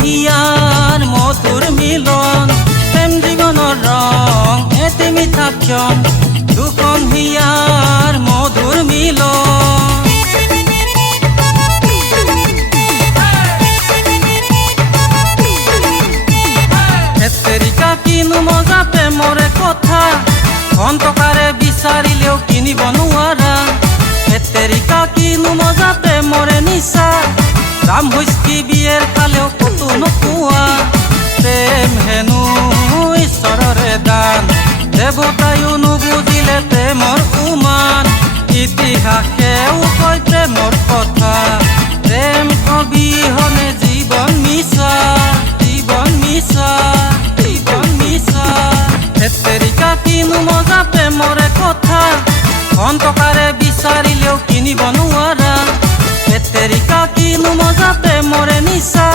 হিয়াৰ মধুৰ মিলন প্ৰেম জীৱনৰ ৰং এটি মিঠা ক্ষণ দুখন হিয়াৰ মধুৰ মিলন হেতেৰিকা কিনো মজা প্ৰেমৰে কথা ধন টকাৰে বিচাৰিলেও কিনিব নোৱাৰা হেতেৰিকা কিনো মজা প্ৰেমৰে নিচা দাম হুইস্কি বিয়েৰ খালেও কতো নোপোৱা প্ৰেম হেনো ঈশ্বৰৰে দান দেৱতায়ো নুবুজিলে প্ৰেমৰ উমান ইতিহাসেও কয় প্ৰেমৰ কথা প্ৰেম অবিহনে জীৱন মিছা জীৱন মিছা জীৱন মিছা হেতেৰিকা কিনো মজা প্ৰেমৰে কথা ধন টকাৰে বিচাৰিলেও কিনিব নোৱাৰা হেতেৰিকা কিনো মজা প্ৰেমৰে নিচা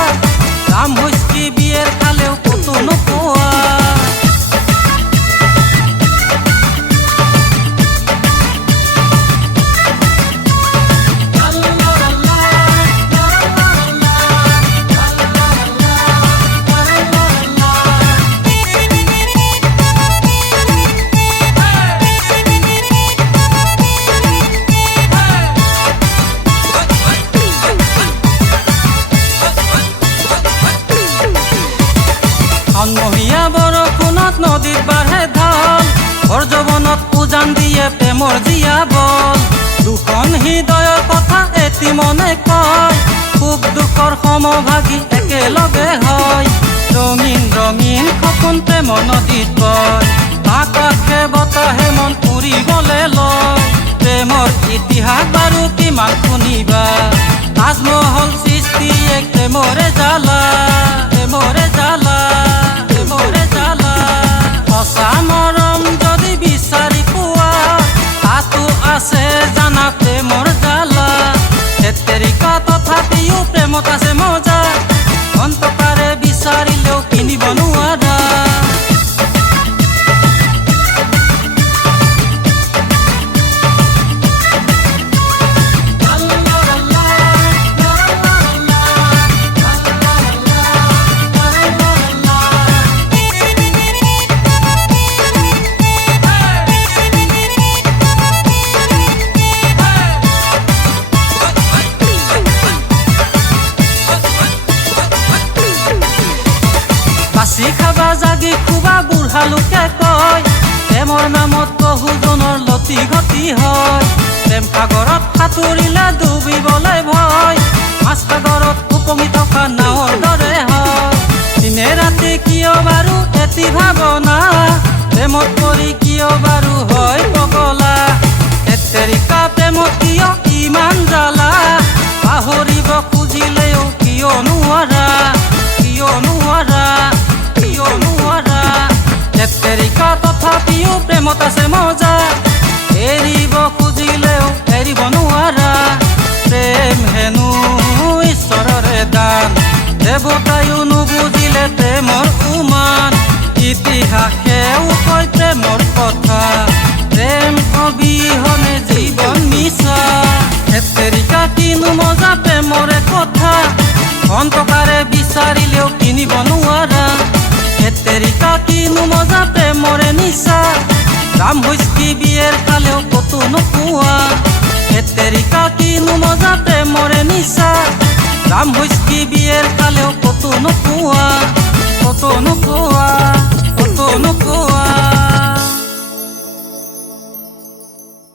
দাম হুইস্কি বিয়েৰ খালেও কতো নোপোৱা শাওণমহীয়া বৰষুণত নদীত বাঢ়ে ঢল ভৰ যৌৱনত উজান দিয়ে প্ৰেমৰ জীয়া বল দুখন হৃদয়ৰ কথা এটি মনে কয় সুখ দুখৰ সমভাগী একেলগে হয় ৰঙীন ৰঙীন সপোন প্ৰেমৰ নদীত বয় আকাশে বতাহে মন উৰিবলে লয় প্ৰেমৰ ইতিহাস বাৰু কিমান শুনিবা তাজমহল সৃষ্টি এক প্ৰেমৰে জ্বালা প্ৰেমৰে জ্বালা সঁচা মৰম যদি বিচাৰি পোৱা তাতো আছে জানা প্ৰেমৰ জ্বালা হেতেৰিকা তথাপিও প্ৰেমত আছে মজা ধন টকাৰে বিচাৰিলেও কিনিব নোৱাৰা বাচি খাবা জাগি খুবা বুঢ়া লোকে কয় প্ৰেমৰ নামত বহুজনৰ লতি গতি হয় প্ৰেম সাগৰত সাঁতুৰিলে ডুবিবলৈ ভয় মাছ সাগৰত উপঙি থকা নাৱৰ দৰে হয় দিনে ৰাতি কিয় বাৰু এটি ভাৱনা প্ৰেমত পৰি কিয় বাৰু হয় পগলা হেতেৰিকা প্ৰেমত কিয় ইমান জ্বালা পাহৰিব খুজিলেও কিয় নোৱাৰা কিয় নোৱাৰা হেতেৰিকা তথাপিও প্ৰেমত আছে মজা এৰিব খুজিলেও এৰিব নোৱাৰা প্ৰেম হেনো ঈশ্বৰৰে দান দেৱতায়ো নুবুজিলে প্ৰেমৰ উমান ইতিহাসেও কয় প্ৰেমৰ কথা প্ৰেম অবিহনে জীৱন মিছা হেতেৰিকা কিনো মজা প্ৰেমৰে কথা ধন টকাৰে বিচাৰিলেও কিনিব নোৱাৰা হেতেৰিকা কিনো মজা প্ৰেমৰে নিচা দাম হুইস্কি বিয়েৰ খালেও কতো নোপোৱা হেতেৰিকা কিনো মজা প্ৰেমৰে নিচা দাম হুইস্কি বিয়েৰ খালেও কতো নোপোৱা কতো নোপোৱা কতো নোপোৱা